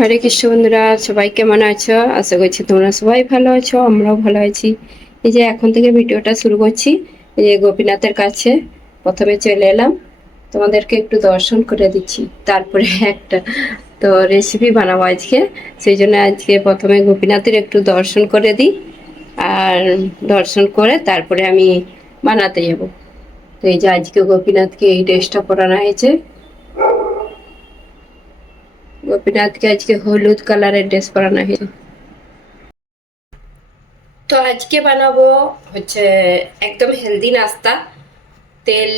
হরে কৃষ্ণ বন্ধুরা, সবাই কেমন আছো? আশা করছি তোমরা সবাই ভালো আছো, আমরাও ভালো আছি। এই যে এখন থেকে ভিডিওটা শুরু করছি। এই যে গোপীনাথের কাছে প্রথমে চলে এলাম। তোমাদেরকে একটু দর্শন করে দিচ্ছি, তারপরে একটা তো রেসিপি বানাবো আজকে। সেই জন্য আজকে প্রথমে গোপীনাথের একটু দর্শন করে দিই। আর দর্শন করে তারপরে আমি বানাতে যাব। তো এই যে আজকে গোপীনাথকে এই ড্রেসটা পরানো হয়েছে। গোপীনাথকে আজকে হলুদ কালারের ড্রেস পরানো হয়েছে। তো আজকে বানাবো হচ্ছে একদম হেলদি নাস্তা। তেল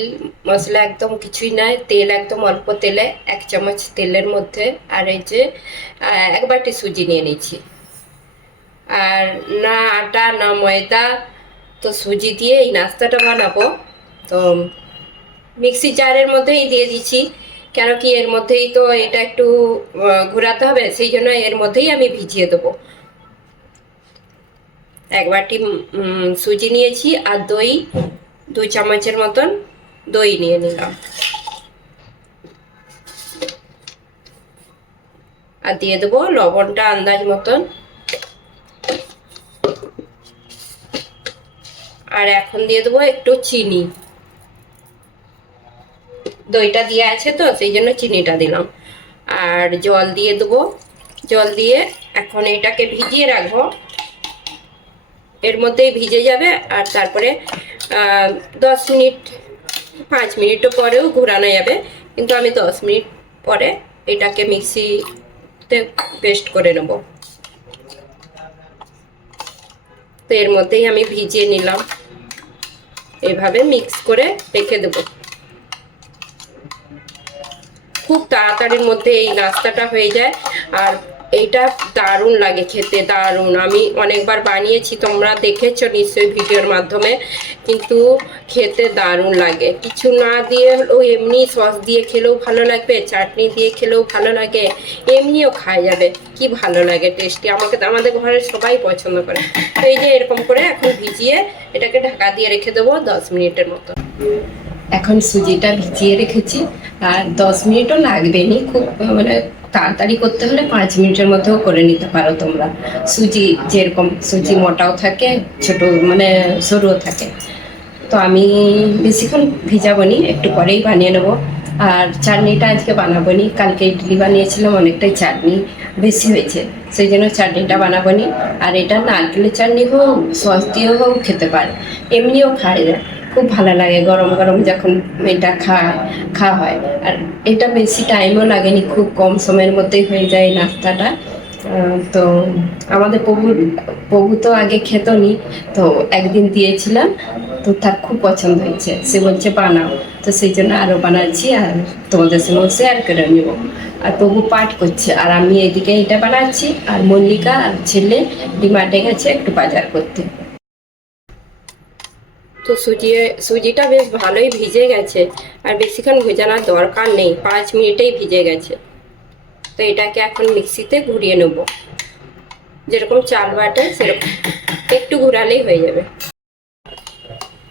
মশলা একদম কিছুই নাই তেল একদম অল্প তেলে এক চামচ তেলের মধ্যে আর এই যে আহ, এক বাটি সুজি নিয়ে নিচ্ছি আর না আটা না ময়দা তো সুজি দিয়ে এই নাস্তাটা বানাবো। তো মিক্সি জারের মধ্যেই দিয়ে দিচ্ছি কেন কি এর মধ্যেই তো এটা একটু ঘোরাতে হবে, সেই জন্য এর মধ্যেই আমি ভিজিয়ে দেবো। এক বাটি সুজি নিয়েছি আর দই দুই চামচের মতন দই নিয়ে নিলাম। আর দিয়ে দেবো লবণটা আন্দাজ মতন। আর এখন দিয়ে দেবো একটু চিনি। দইটা দিয়ে আছে তো, সেই জন্য চিনিটা দিলাম। আর জল দিয়ে দেবো। জল দিয়ে এখন এটাকে ভিজিয়ে রাখব। এর মধ্যেই ভিজে যাবে আর তারপরে দশ মিনিট, পাঁচ মিনিটও পরেও ঘোরানো যাবে। কিন্তু আমি দশ মিনিট পরে এটাকে মিক্সিতে পেস্ট করে নেব। তো এর মধ্যেই আমি ভিজিয়ে নিলাম। এভাবে মিক্স করে রেখে দেবো। খুব তাড়াতাড়ির মধ্যে এই নাস্তাটা হয়ে যায়। আর এইটা দারুণ লাগে খেতে, দারুণ। আমি অনেকবার বানিয়েছি, তোমরা দেখেছ নিশ্চয়ই ভিডিওর মাধ্যমে। কিন্তু খেতে দারুণ লাগে। কিছু না দিয়ে ওই এমনি সস দিয়ে খেলেও ভালো লাগবে, চাটনি দিয়ে খেলেও ভালো লাগে, এমনিও খাওয়া যাবে। কি ভালো লাগে, টেস্টি। আমাকে তো, আমাদের ঘরের সবাই পছন্দ করে। তো এই যে এরকম করে এখন ভিজিয়ে এটাকে ঢাকা দিয়ে রেখে দেবো দশ মিনিটের মতো। এখন সুজিটা ভিজিয়ে রেখেছি। আর দশ মিনিটও লাগবে নি খুব মানে তাড়াতাড়ি করতে হলে পাঁচ মিনিটের মধ্যেও করে নিতে পারো তোমরা। সুজি যেরকম, সুজি মোটাও থাকে, ছোট মানে সরুও থাকে। তো আমি বেশিক্ষণ ভিজাবো নি একটু পরেই বানিয়ে নেব। আর চাটনিটা আজকে বানাবো নি কালকে ইডলি বানিয়েছিলাম, অনেকটাই চাটনি বেশি হয়েছে। সেই জন্য চাটনিটা বানাবো নি আর এটা নারকেলের চাটনি হোক, সস দিয়েও হোক, খেতে পারে। এমনিও খায়। যায় খুব ভালো লাগে গরম গরম যখন এটা খাওয়া খাওয়া হয়। আর এটা বেশি টাইমও লাগেনি, খুব কম সময়ের মধ্যেই হয়ে যায় নাস্তাটা। তো আমাদের প্রভু প্রভু তো আগে খেত নি তো একদিন দিয়েছিলাম, তো তার খুব পছন্দ হয়েছে। সে বলছে, বানাও। তো সেই জন্য আরও বানাচ্ছি, আর তোমাদের সঙ্গেও শেয়ার করে নেব। আর প্রভু পাঠ করছে, আর আমি এদিকে এটা বানাচ্ছি, আর মল্লিকা, আর ছেলে ডিমার্টে গেছে একটু বাজার করতে। তো সুজি সুজিটা বেশ ভালোই ভিজে গেছে। আর বেশিক্ষণ ভেজানোর দরকার নেই, পাঁচ মিনিটেই ভিজে গেছে। তো এটাকে এখন মিক্সিতে ঘুরিয়ে নেব। যেরকম চাল বাটে, সেরকম। একটু ঘুরালেই হয়ে যাবে।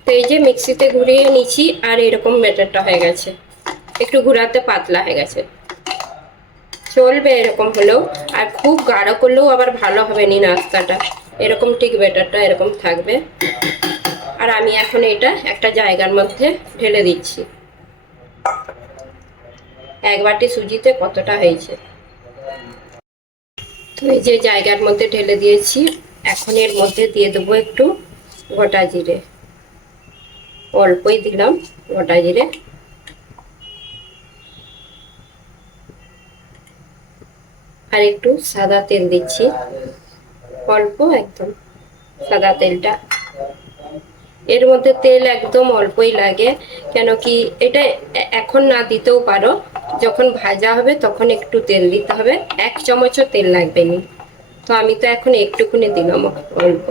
তো এই যে মিক্সিতে ঘুরিয়ে নিচ্ছি, আর এরকম ব্যাটারটা হয়ে গেছে। একটু ঘুরাতে পাতলা হয়ে গেছে। চলবে এরকম হলেও, আর খুব গাঢ় করলেও আবার ভালো হবে নি নাস্তাটা। এরকম ঠিক ব্যাটারটা এরকম থাকবে। আর আমি এখন এটা একটা জায়গার মধ্যে ঢেলে দিচ্ছি। এক বাটি সুজিতে কতটা হয়েছে? তো এই যে জায়গার মধ্যে ঢেলে দিয়েছি, এখন এর মধ্যে দিয়ে দেবো একটু গোটা জিরে। অল্পই দিলাম গোটা জিরে। আর একটু সাদা তেল দিচ্ছি। অল্প একদম সাদা তেলটা। এর মধ্যে তেল একদম অল্পই লাগে কেন কি এটা এখন না দিতেও পারো। যখন ভাজা হবে তখন একটু তেল দিতে হবে, এক চামচও তেল লাগবে নি। তো আমি তো এখন একটুখানি দিলাম অল্প।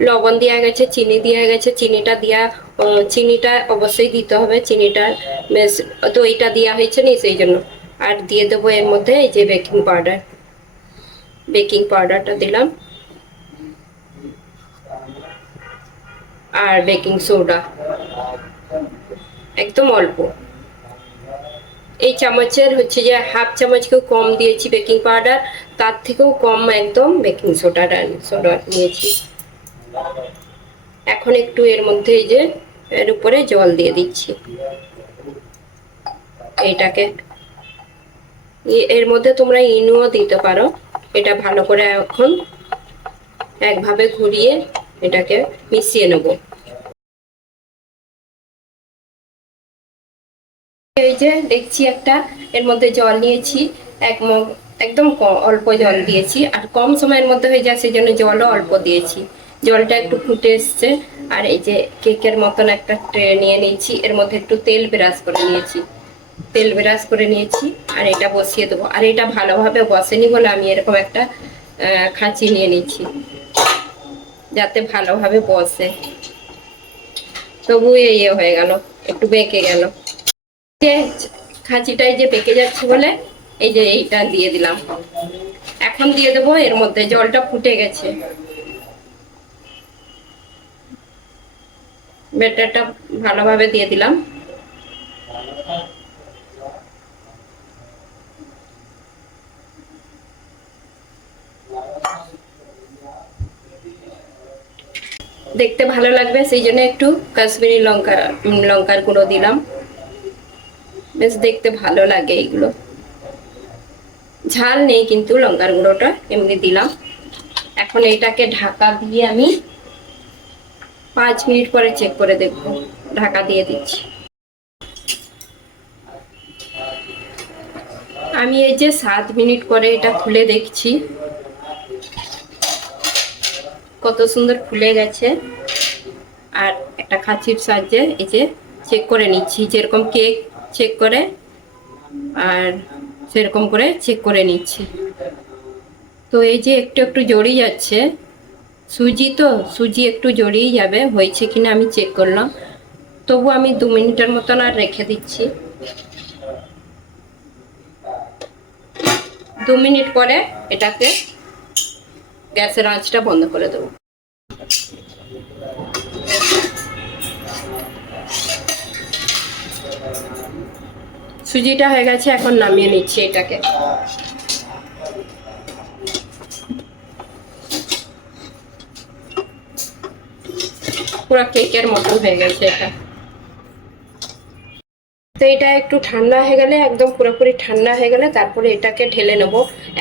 লবণ দেওয়া গেছে, চিনি দেওয়া গেছে, চিনিটা দেওয়া চিনিটা অবশ্যই দিতে হবে, চিনিটা বেশ দইটা দেওয়া হয়েছে নি সেই জন্য। আর দিয়ে দেবো এর মধ্যে এই যে বেকিং পাউডার বেকিং পাউডারটা দিলাম। আর বেকিং সোডা। একদম অল্প। এই চামচের হচ্ছে যে হাফ চামচকেও কম দিয়েছি বেকিং পাউডার, তার থেকেও কম একদম বেকিং সোডাটা সোডা নিয়েছি। এখন একটু এর মধ্যে এই যে এর উপরে জল দিয়ে দিচ্ছি। এইটাকে। এ- এর মধ্যে তোমরা ইনুও দিতে পারো। এটা ভালো করে এখন একভাবে ঘুরিয়ে এটাকে মিশিয়ে নেব। এই যে দেখছি একটা, এর মধ্যে জল নিয়েছি, এক মগ, একদম অল্প জল দিয়েছি, আর কম সময়ের মধ্যে হয়ে যায় সেই জন্য জলও অল্প দিয়েছি। জলটা একটু ফুটে এসছে, আর এই যে কেকের মতন একটা ট্রে নিয়ে নিয়েছি, এর মধ্যে একটু তেল ব্রাশ করে নিয়েছি। তেল ব্রাশ করে নিয়েছি, আর এটা বসিয়ে দেবো। আর এটা ভালোভাবে বসেনি বলে আমি এরকম একটা খাঁচি নিয়ে নিচ্ছি যাতে ভালোভাবে বসে। তবু ইয়ে হয়ে গেল, একটু বেঁকে গেল। খাঁচিটাই যে পেকে যাচ্ছে বলে, এই যে এইটা দিয়ে দিলাম। এখন দিয়ে দেবো, এর মধ্যে জলটা ফুটে গেছে। ব্যাটারটা ভালোভাবে দিয়ে দিলাম। দেখতে ভালো লাগবে, সেই জন্য একটু কাশ্মীরি লঙ্কা লঙ্কার গুঁড়ো দিলাম। বেশ দেখতে ভালো লাগে এইগুলো। ঝাল নেই কিন্তু লঙ্কার গুঁড়োটা, এমনি দিলাম। এখন এইটাকে ঢাকা দিয়ে আমি পাঁচ মিনিট পরে চেক করে দেখব। ঢাকা দিয়ে দিচ্ছি। আমি এই যে সাত মিনিট পরে এটা খুলে দেখছি। কত সুন্দর ফুলে গেছে। আর একটা খাঁচির সাহায্যে এই যে চেক করে নিচ্ছি, যেরকম কেক চেক করে আর সেরকম করে চেক করে নিচ্ছি। তো এই যে একটু একটু জড়িয়ে যাচ্ছে, সুজি তো, সুজি একটু জড়িয়ে যাবে, হয়েছে কিনা আমি চেক করলাম। তবু আমি দু মিনিটের মতন আর রেখে দিচ্ছি। দু মিনিট পরে এটাকে গ্যাসের আঁচটা বন্ধ করে দেবো। সুজিটা হয়ে গেছে, এখন নামিয়ে নিচ্ছি এটাকে। পুরো কেকের মতন হয়ে গেছে এটা। তো এটা একটু ঠান্ডা হয়ে গেলে, একদম পুরোপুরি ঠান্ডা হয়ে গেলে তারপরে এটাকে ঢেলে নেব।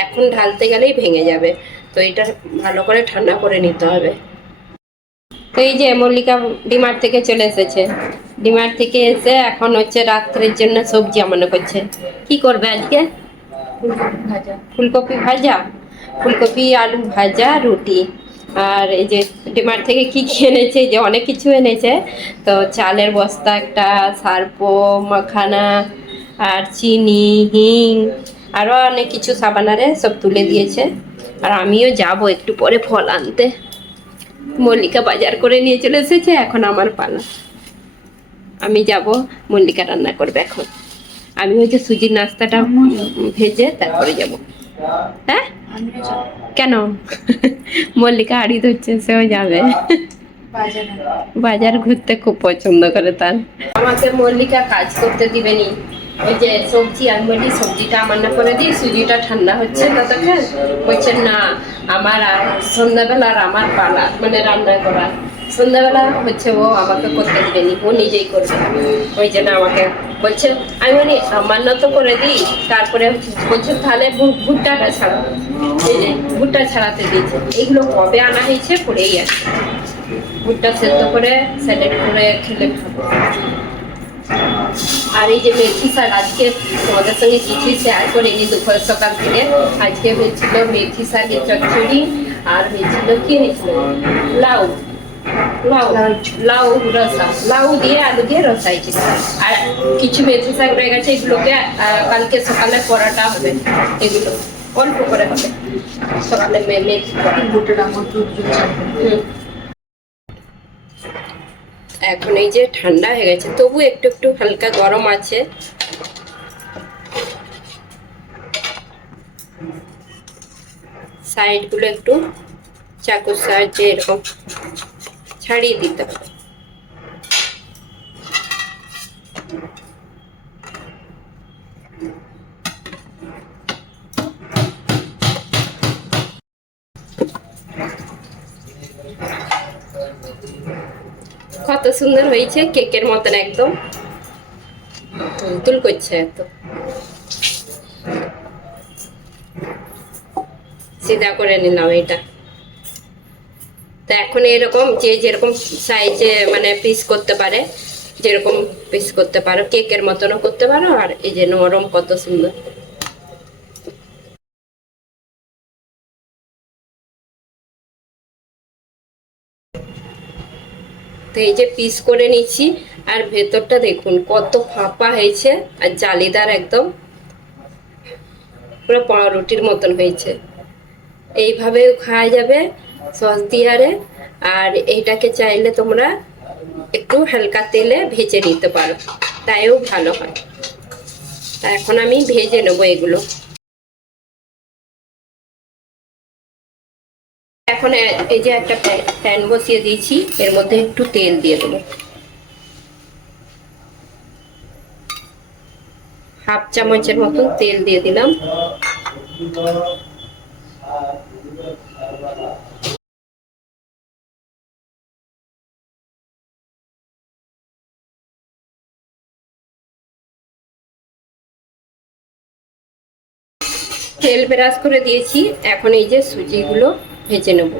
এখন ঢালতে গেলেই ভেঙে যাবে। তো এটা ভালো করে ঠান্ডা করে নিতে হবে। তো এই যে মল্লিকা ডিমার্ট থেকে চলে এসেছে। ডিমার্ট থেকে এসে এখন হচ্ছে রাত্রের জন্য সবজি মনে করছে। কি করবে আজকে? ভাজা। ফুলকপি ভাজা? ফুলকপি আলু ভাজা রুটি। আর এই যে ডিমার্ট থেকে কি কি এনেছে? যে অনেক কিছু এনেছে। তো চালের বস্তা একটা সার্পো মাখানা আর চিনি হিং আরও অনেক কিছু সাবানারে সব তুলে দিয়েছে। আর আমিও যাব একটু পরে ফল আনতে। মল্লিকা বাজার করে নিয়ে চলে এসেছে, এখন আমার পালা। আমি যাব, মল্লিকা রান্না করবে এখন। আমি হচ্ছে সুজির নাস্তাটা ভেজে তারপরে যাব। হ্যাঁ? কেন? মল্লিকা আড়ি ধরছে, সেও যাবে। বাজার ঘুরতে খুব পছন্দ করে তার। আমাকে মল্লিকা কাজ করতে দিবেনি। ওই যে সবজি আমি সবজিটা আমার না করে দিই, সুজিটা ঠান্ডা হচ্ছে ততক্ষণ বলছে, না, আমার আর সন্ধ্যাবেলা আর আমার পালা। মানে রান্না করা। সন্ধ্যাবেলা হচ্ছে ও আমাকে করতে দিবেনি ও নিজেই করবে। ওই জন্য আমাকে বলছে, আমি বলি সামান্য তো করে দিই, তারপরে বলছে, তাহলে ভুট্টাটা ছাড়াও এই যে ভুট্টা ছাড়াতে দিয়েছে। এইগুলো কবে আনা হয়েছে পড়েই আছে ভুট্টা সেদ্ধ করে স্যালেড করে খেলে খাব আর এই যে মেথি শাক আজকে তোমাদের সঙ্গে কিছুই শেয়ার করিনি দুপুর সকাল থেকে আজকে হয়েছিল মেথি শাকের চচ্চড়ি আর হয়েছিল কি হয়েছিল লাউ। লাউ। লাউ। রসা। লাউ দিয়ে আলু দিয়ে রসা হয়েছিল। আর কিছু মেথি শাক রয়ে গেছে এগুলোকে কালকে সকালে পরাটা হবে। এগুলো অল্প করে হবে। সকালে মেথি পরাটা ভুট্টাটা আমার দুধ দুধ ছাড়বে হুম। এখন এই যে ঠান্ডা হয়ে গেছে, তবু একটু একটু হালকা গরম আছে। সাইডগুলো একটু চাকুর সাহায্যে এরকম ছাড়িয়ে দিতে হবে। কত সুন্দর হয়েছে, কেকের মতন একদম। তুল করছে এত। সিধা করে নিলাম এটা। তো এখন এরকম যে যেরকম সাইজে মানে পিস করতে পারে, যেরকম পিস করতে পারো, কেকের মতনও করতে পারো, আর এই যে নরম কত সুন্দর। তো এই যে পিস করে নিচ্ছি, আর ভেতরটা দেখুন কত ফাঁপা হয়েছে, আর জালিদার একদম পুরো পাউরুটির মতন হয়েছে। এইভাবেও খাওয়া যাবে সস দিয়ারে আর এইটাকে চাইলে তোমরা একটু হালকা তেলে ভেজে নিতে পারো, তাইও ভালো হয়। তা এখন আমি ভেজে নেব এগুলো। এখন এই যে একটা প্যা- প্যান বসিয়ে দিয়েছি, এর মধ্যে একটু তেল দিয়ে দেবো। হাফ চামচের মতন তেল দিয়ে দিলাম। তেল ব্রাশ করে দিয়েছি। এখন এই যে সুজিগুলো ভেজে নেব।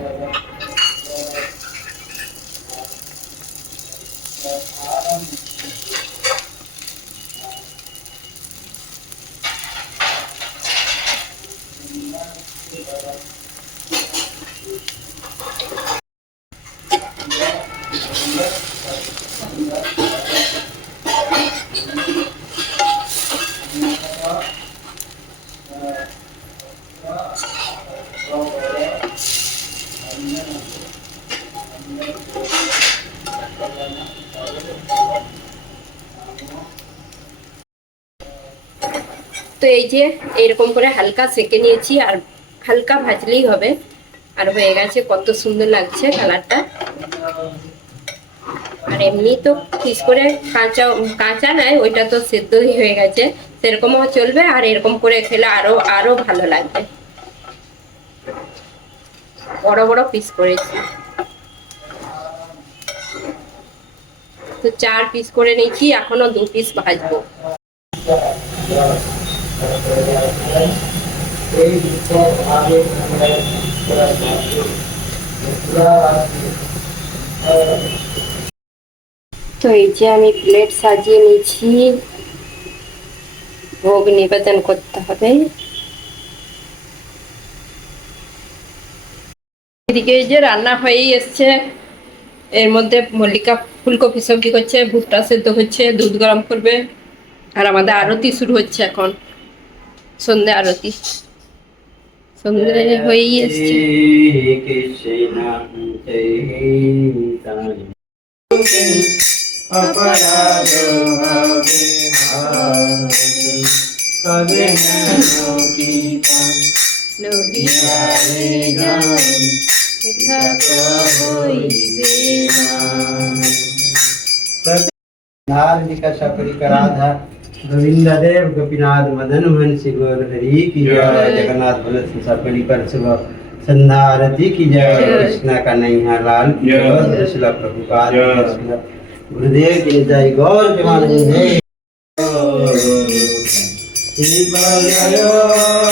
তো এই যে এরকম করে হালকা সেকে নিয়েছি আর হালকা ভাজলেই হবে। আর হয়ে গেছে কত সুন্দর লাগছে কালারটা। আর এমনি তো পিস করে কাঁচা কাঁচা নাই ওইটা তো সেদ্ধই হয়ে গেছে। সেরকমও চলবে আর এরকম করে খেলে আরও আরও ভালো লাগবে। বড় বড় পিস করেছি। তো চার পিস করে নিয়েছি, এখনও দু পিস ভাজবো। তো এই যে আমি প্লেট সাজিয়ে নিয়েছি, ভোগ নিবেদন করতে হবে। এদিকে যে রান্না হয়েই এসছে। এর মধ্যে মল্লিকা ফুলকপি সবজি করছে, ভুট্টা সেদ্ধ হচ্ছে, দুধ গরম করবে, আর আমাদের আরতি শুরু হচ্ছে এখন। সন্ধ্যে আরতি সন্ধ্যে হয়েই এসছে धार्मिक सकरी राधा गोविंद देव गोपीनाथ मदन मोहन सिंह गौर हरि की जय। जगन्नाथ भलत सकरी पर सुबह संध्या आरती की जय। कृष्णा का नैया लाल की जय। शिला प्रभुपाद का जय। गुरुदेव की जय। गौर जवान जय। जय।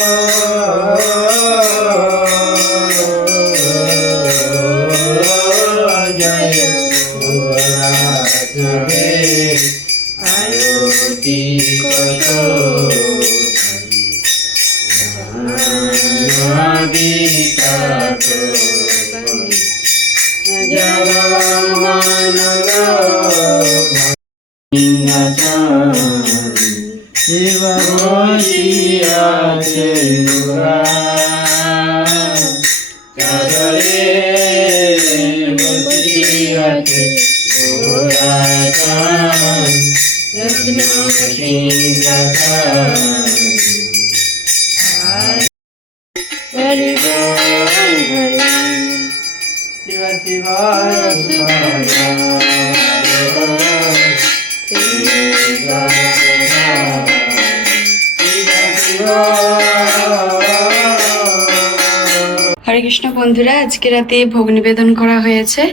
রাতে ভোগ নিবেদন করা হয়েছে।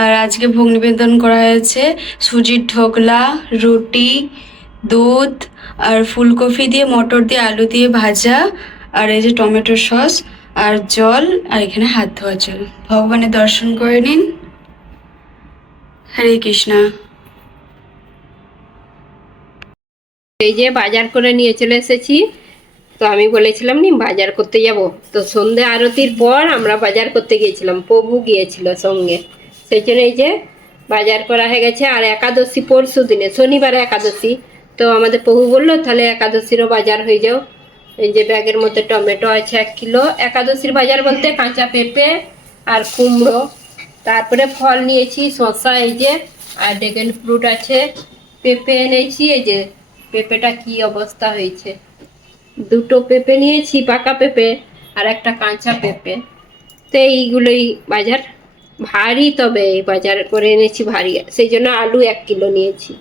আর আজকে ভোগ নিবেদন করা হয়েছে সুজির ঢোকলা, রুটি, দুধ আর ফুলকপি দিয়ে, মটর দিয়ে, আলু দিয়ে ভাজা আর এই যে টমেটো সস আর জল আর এখানে হাত ধোয়া জল। ভগবানের দর্শন করে নিন। হরে কৃষ্ণ। এই যে বাজার করে নিয়ে চলে এসেছি। তো আমি বলেছিলাম, নি, বাজার করতে যাব। তো সন্ধে আরতির পর আমরা বাজার করতে গিয়েছিলাম, প্রভু গিয়েছিল সঙ্গে। সেই জন্য এই যে বাজার করা হয়ে গেছে, আর একাদশী পরশু দিনে, শনিবার একাদশী। তো আমাদের প্রভু বলল, তাহলে একাদশীরও বাজার হয়ে যাও। এই যে ব্যাগের মধ্যে টমেটো আছে এক কিলো। একাদশীর বাজার বলতে কাঁচা পেঁপে আর কুমড়ো। তারপরে ফল নিয়েছি, শসা এই যে, আর ড্রেগন ফ্রুট আছে। পেঁপে এনেছি, এই যে, পেঁপেটা কি অবস্থা হয়েছে। দুটো পেঁপে নিয়েছি, পাকা পেঁপে আর একটা কাঁচা পেঁপে। তো এইগুলোই বাজার। ভারী তবে বাজার করে এনেছি ভারী। সেই জন্য আলু এক কিলো নিয়েছি।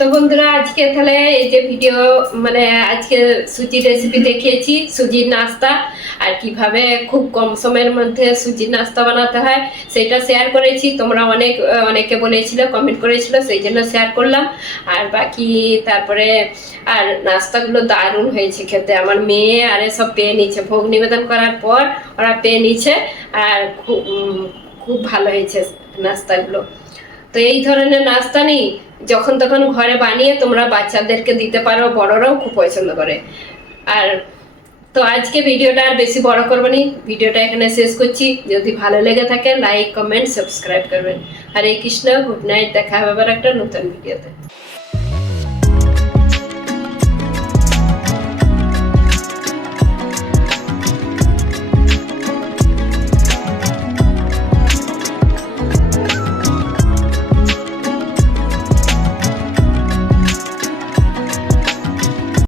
তো বন্ধুরা, আজকে তাহলে এই যে ভিডিও মানে আজকে সুজির রেসিপি দেখিয়েছি, সুজির নাস্তা আর কীভাবে খুব কম সময়ের মধ্যে সুজির নাস্তা বানাতে হয়, সেটা শেয়ার করেছি। তোমরা অনেক, অনেকে বলেছিল কমেন্ট করেছিল, সেই জন্য শেয়ার করলাম। আর বাকি তারপরে আর নাস্তাগুলো দারুণ হয়েছে খেতে। আমার মেয়ে আর সব পেয়ে নিচ্ছে ভোগ নিবেদন করার পর ওরা পেয়ে নিচ্ছে আর খুব খুব ভালো হয়েছে নাস্তাগুলো। তো এই ধরনের নাস্তা নেই। যখন তখন ঘরে বানিয়ে তোমরা বাচ্চাদেরকে দিতে পারো, বড়রাও খুব পছন্দ করে। আর তো আজকে ভিডিওটা আর বেশি বড় করব নি। ভিডিওটা এখানে শেষ করছি। যদি ভালো লেগে থাকে লাইক কমেন্ট সাবস্ক্রাইব করবেন। হরে কৃষ্ণ গুড নাইট দেখা হবে আবার একটা নতুন ভিডিওতে।